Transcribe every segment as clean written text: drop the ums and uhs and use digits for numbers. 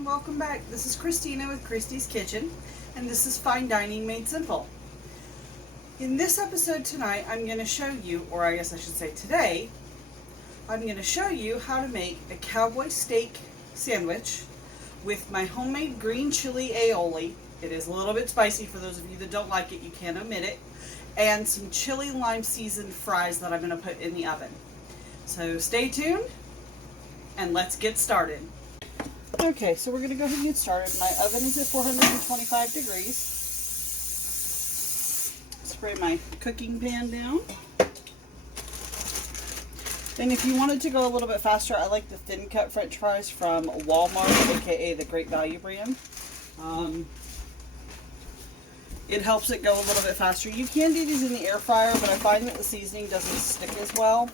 everyone, welcome back. This is Christina with Christy's Kitchen, and this is Fine Dining Made Simple. In this episode tonight, I'm going to show you, or I guess I should say today, I'm going to show you how to make a cowboy steak sandwich with my homemade green chili aioli. It is a little bit spicy. For those of you that don't like it, you can omit it. And some chili lime seasoned fries that I'm going to put in the oven. So stay tuned and let's get started. Okay, so we're going to go ahead and get started. My oven is at 425 degrees. Spray my cooking pan down. And if you wanted to go a little bit faster, I like the thin cut french fries from Walmart, aka the Great Value brand. It helps it go a little bit faster. You can do these in the air fryer, but I find that the seasoning doesn't stick as well.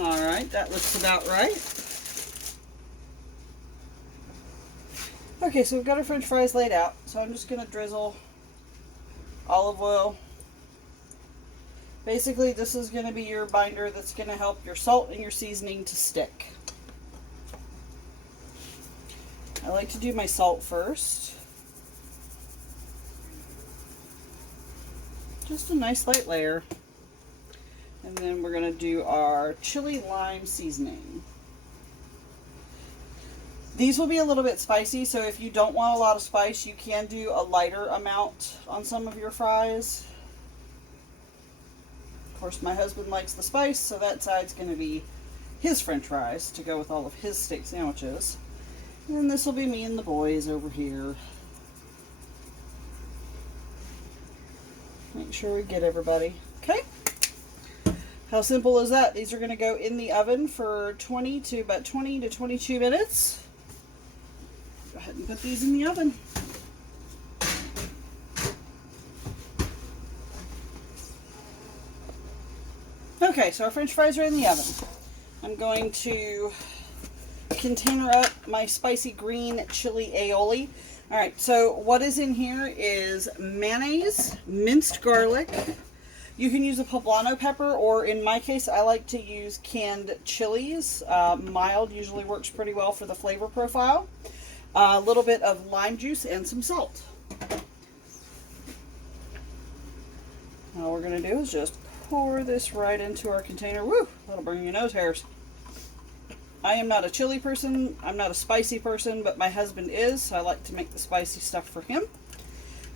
Alright, that looks about right. Okay, so we've got our french fries laid out. So I'm just going to drizzle olive oil. Basically, this is going to be your binder that's going to help your salt and your seasoning to stick. I like to do my salt first. Just a nice light layer. And then we're going to do our chili lime seasoning. These will be a little bit spicy, so if you don't want a lot of spice, you can do a lighter amount on some of your fries. Of course, my husband likes the spice, so that side's going to be his french fries to go with all of his steak sandwiches. And then this will be me and the boys over here. Make sure we get everybody. Okay? How simple is that? These are going to go in the oven for about 20 to 22 minutes. Go ahead and put these in the oven. Okay, so our french fries are in the oven. I'm going to container up my spicy green chili aioli. Alright, so what is in here is mayonnaise, minced garlic. You can use a poblano pepper, or in my case, I like to use canned chilies. Mild usually works pretty well for the flavor profile. A little bit of lime juice and some salt. All we're going to do is just pour this right into our container. Woo! That'll bring your nose hairs. I am not a chili person. I'm not a spicy person, but my husband is, so I like to make the spicy stuff for him.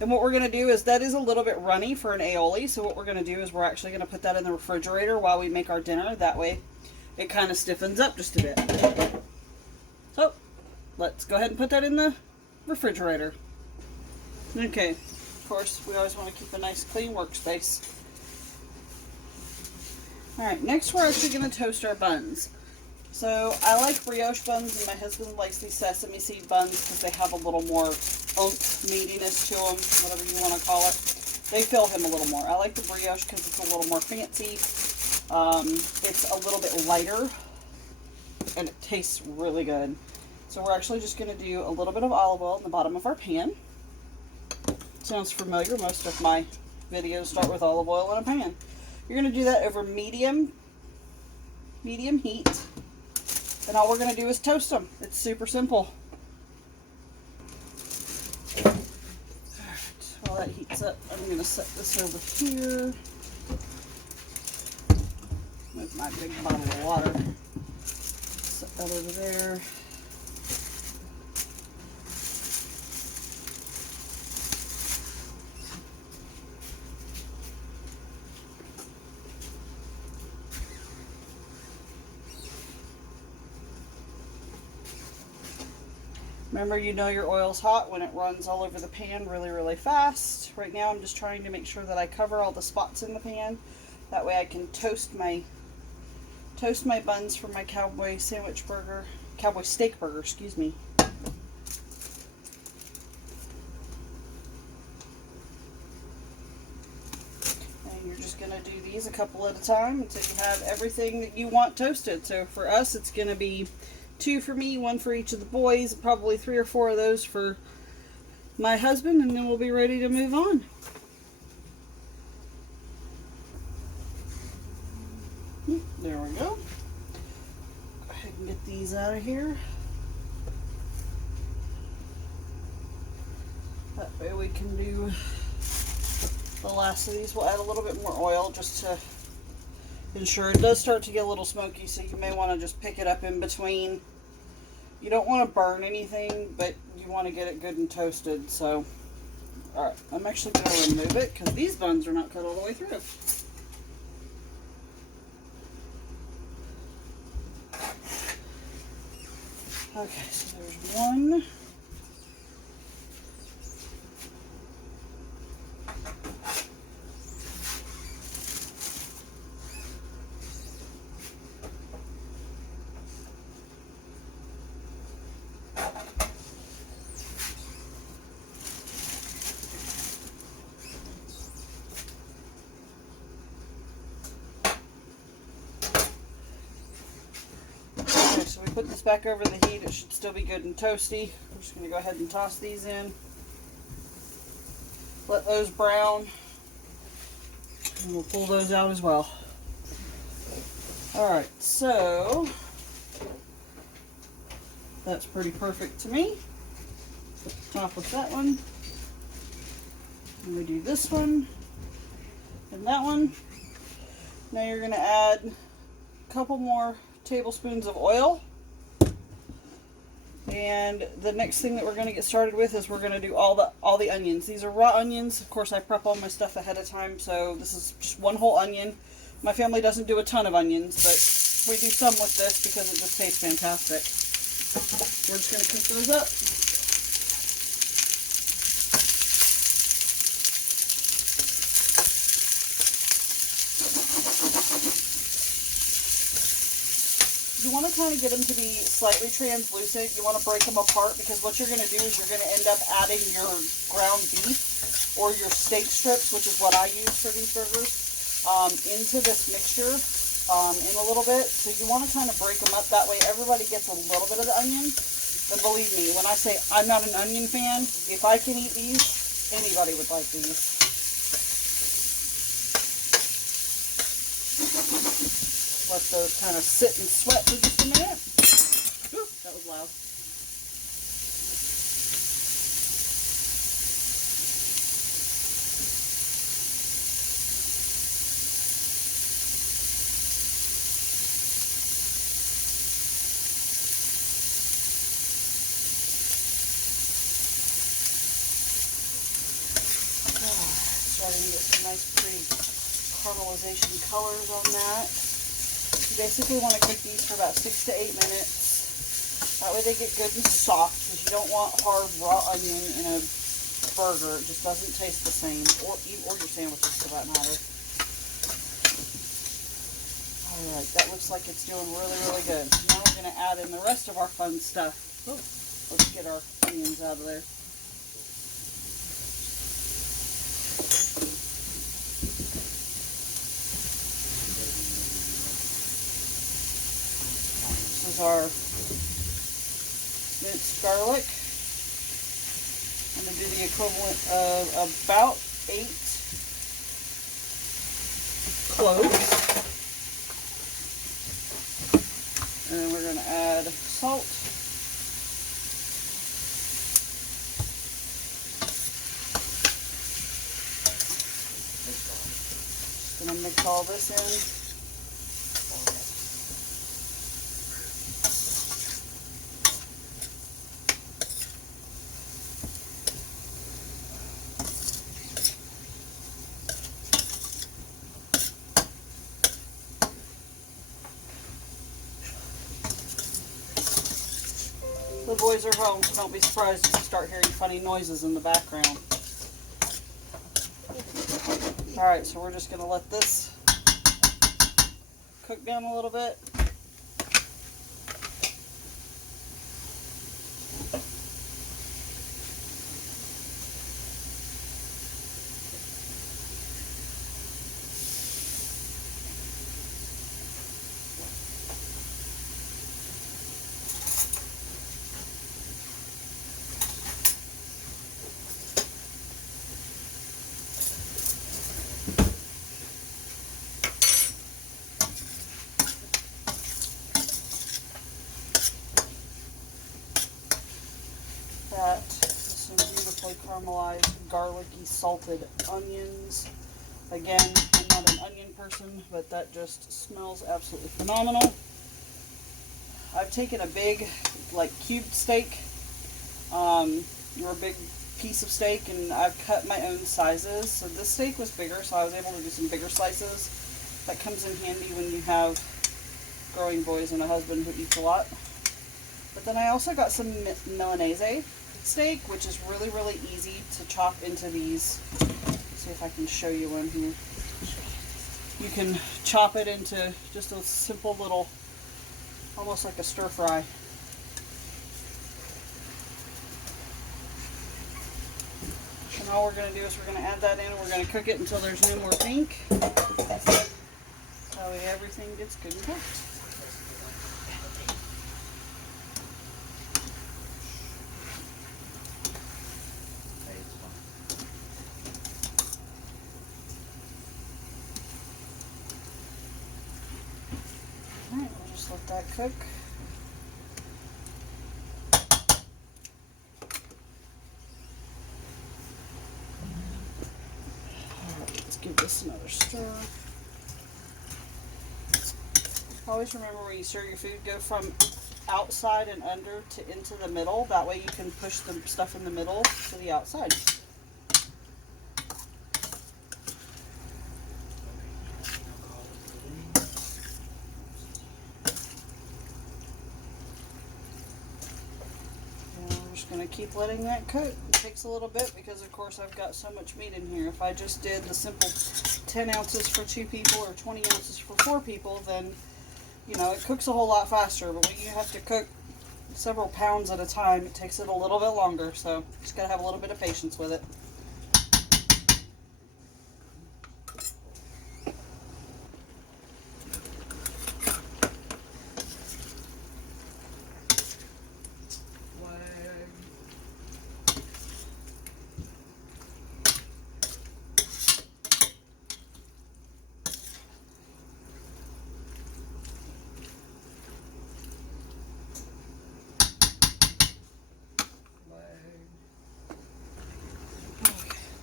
And what we're going to do is, that is a little bit runny for an aioli, so what we're going to do is we're actually going to put that in the refrigerator while we make our dinner. That way it kind of stiffens up just a bit. So let's go ahead and put that in the refrigerator. Okay, of course we always want to keep a nice clean workspace. Alright, next we're actually going to toast our buns. So I like brioche buns, and my husband likes these sesame seed buns because they have a little more oomph, meatiness to them, whatever you want to call it. They fill him a little more. I like the brioche because it's a little more fancy. It's a little bit lighter, and it tastes really good. So we're actually just going to do a little bit of olive oil in the bottom of our pan. Sounds familiar. Most of my videos start with olive oil in a pan. You're going to do that over medium heat. And all we're going to do is toast them. It's super simple. Alright, while that heats up, I'm going to set this over here. With my big bottle of water. Set that over there. Remember, you know your oil's hot when it runs all over the pan really, really fast. Right now I'm just trying to make sure that I cover all the spots in the pan. That way I can toast my buns for my Cowboy steak burger, excuse me. And you're just gonna do these a couple at a time until you have everything that you want toasted. So for us, it's gonna be 2 for me, 1 for each of the boys, probably 3 or 4 of those for my husband, and then we'll be ready to move on. There we go. Go ahead and get these out of here. That way we can do the last of these. We'll add a little bit more oil just to ensure it does start to get a little smoky, so you may want to just pick it up in between. You don't want to burn anything, but you want to get it good and toasted. So, alright, I'm actually going to remove it because these buns are not cut all the way through. Okay, so there's one. So we put this back over the heat. It should still be good and toasty. I'm just going to go ahead and toss these in. Let those brown. And we'll pull those out as well. Alright, so that's pretty perfect to me. Top with that one. And we do this one. And that one. Now you're going to add a couple more tablespoons of oil, and the next thing that we're going to get started with is we're going to do all the onions. These are raw onions. Of course, I prep all my stuff ahead of time, so this is just one whole onion. My family doesn't do a ton of onions, but we do some with this because it just tastes fantastic. We're just going to cook those up. You want to kind of get them to be slightly translucent. You want to break them apart because what you're going to do is you're going to end up adding your ground beef or your steak strips, which is what I use for these burgers, into this mixture in a little bit. So you want to kind of break them up. That way everybody gets a little bit of the onion. And believe me, when I say I'm not an onion fan, if I can eat these, anybody would like these. Let those kind of sit and sweat for just a minute. Ooh, that was loud. Starting to get some nice pretty caramelization colors on that. You basically want to cook these for about 6 to 8 minutes. That way they get good and soft, because you don't want hard raw onion in a burger. It just doesn't taste the same, or your sandwiches for that matter. Alright, that looks like it's doing really, really good. Now we're going to add in the rest of our fun stuff. Oh, let's get our onions out of there. Our minced garlic. I'm going to do the equivalent of about 8 cloves. And then we're going to add salt. Just going to mix all this in. The boys are home, so don't be surprised if you start hearing funny noises in the background. Alright, so we're just going to let this cook down a little bit. That some beautifully caramelized, garlicky, salted onions. Again, I'm not an onion person, but that just smells absolutely phenomenal. I've taken a big, like, cubed steak, or a big piece of steak, and I've cut my own sizes. So this steak was bigger, so I was able to do some bigger slices. That comes in handy when you have growing boys and a husband who eats a lot. But then I also got some Milanese steak, which is really, really easy to chop into these. Let's see if I can show you one here. You can chop it into just a simple little, almost like a stir fry. And all we're going to do is we're going to add that in, and we're going to cook it until there's no more pink. That way everything gets good and cooked. Alright, we'll just let that cook. Alright, let's give this another stir. Always remember when you stir your food, go from outside and under to into the middle. That way you can push the stuff in the middle to the outside. Going to keep letting that cook. It takes a little bit because of course I've got so much meat in here. If I just did the simple 10 ounces for 2 people or 20 ounces for 4 people, then you know, it cooks a whole lot faster. But when you have to cook several pounds at a time, it takes it a little bit longer. So just got to have a little bit of patience with it.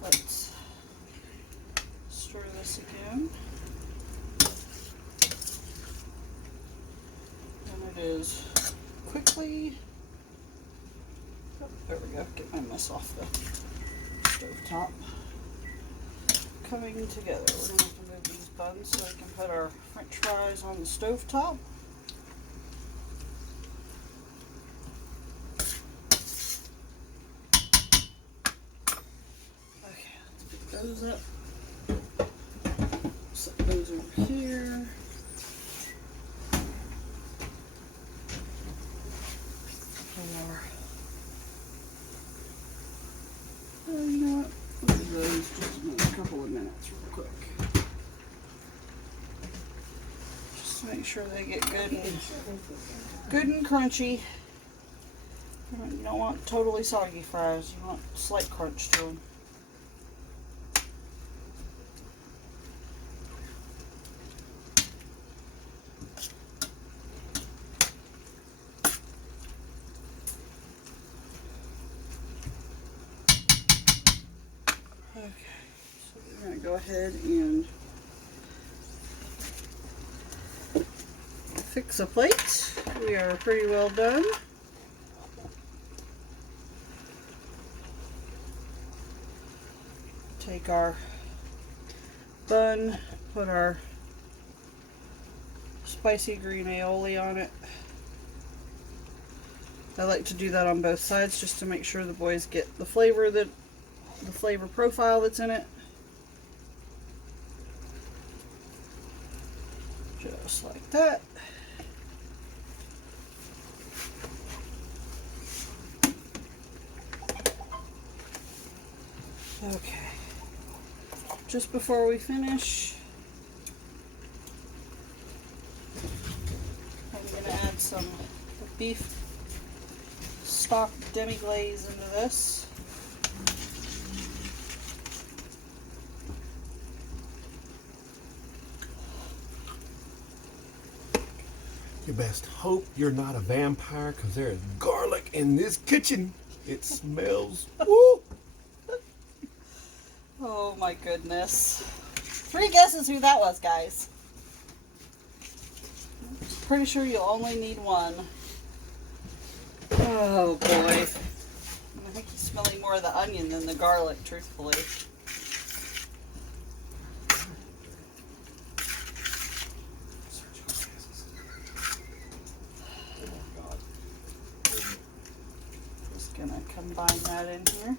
Let's stir this again. And it is quickly, oh, there we go, get my mess off the stove top. Coming together. We're going to have to move these buns so we can put our french fries on the stove top. Those up. Set those over here. You know what? We'll do those just in a couple of minutes real quick. Just to make sure they get good and crunchy. You don't want totally soggy fries. You want slight crunch to them. Okay, so we're going to go ahead and fix a plate. We are pretty well done. Take our bun, put our spicy green aioli on it. I like to do that on both sides just to make sure the boys get the flavor profile that's in it. Just just like that. Okay. Just before we finish, I'm going to add some beef stock demi-glaze into this. You best hope you're not a vampire, because there is garlic in this kitchen. It smells. Woo! Oh my goodness. 3 guesses who that was, guys. Pretty sure you'll only need 1. Oh boy. I think he's smelling more of the onion than the garlic, truthfully. Just gonna combine that in here.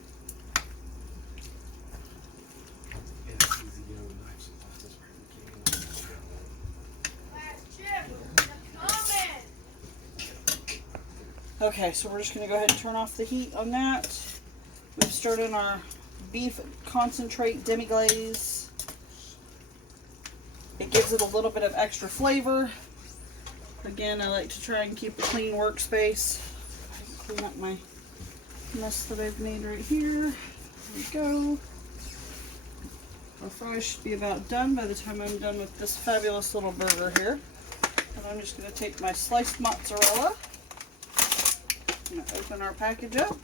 Okay, so we're just going to go ahead and turn off the heat on that. We've stirred in our beef concentrate demi-glaze. It gives it a little bit of extra flavor. Again, I like to try and keep a clean workspace. Clean up my mess that I've made right here. There we go. Our fries should be about done by the time I'm done with this fabulous little burger here. And I'm just going to take my sliced mozzarella. I'm going to open our package up.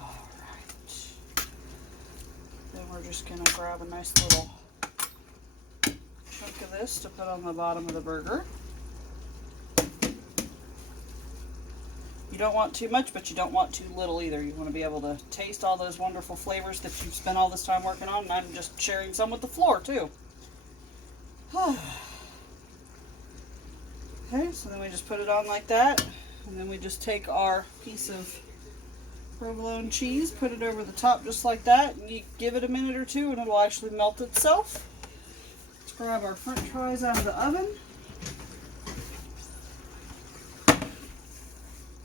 Alright. Then we're just going to grab a nice little chunk of this to put on the bottom of the burger. You don't want too much, but you don't want too little either. You want to be able to taste all those wonderful flavors that you've spent all this time working on, and I'm just sharing some with the floor too. Okay, so then we just put it on like that, and then we just take our piece of provolone cheese, put it over the top just like that, and you give it a minute or two and it will actually melt itself. Let's grab our french fries out of the oven.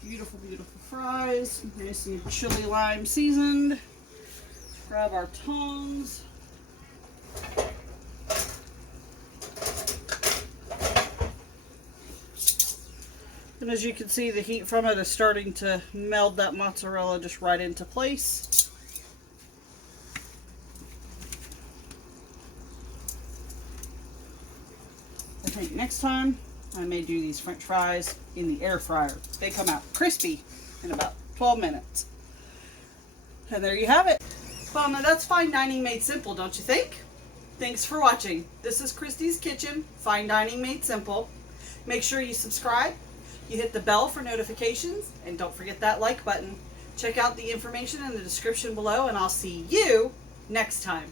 Beautiful, beautiful fries, nice and chili lime seasoned. Grab our tongs. And as you can see, the heat from it is starting to meld that mozzarella just right into place. I think next time I may do these french fries in the air fryer. They come out crispy in about 12 minutes. And there you have it. Well, now that's fine dining made simple, don't you think? Thanks for watching. This is Christy's Kitchen, fine dining made simple. Make sure you subscribe, you hit the bell for notifications, and don't forget that like button. Check out the information in the description below, and I'll see you next time.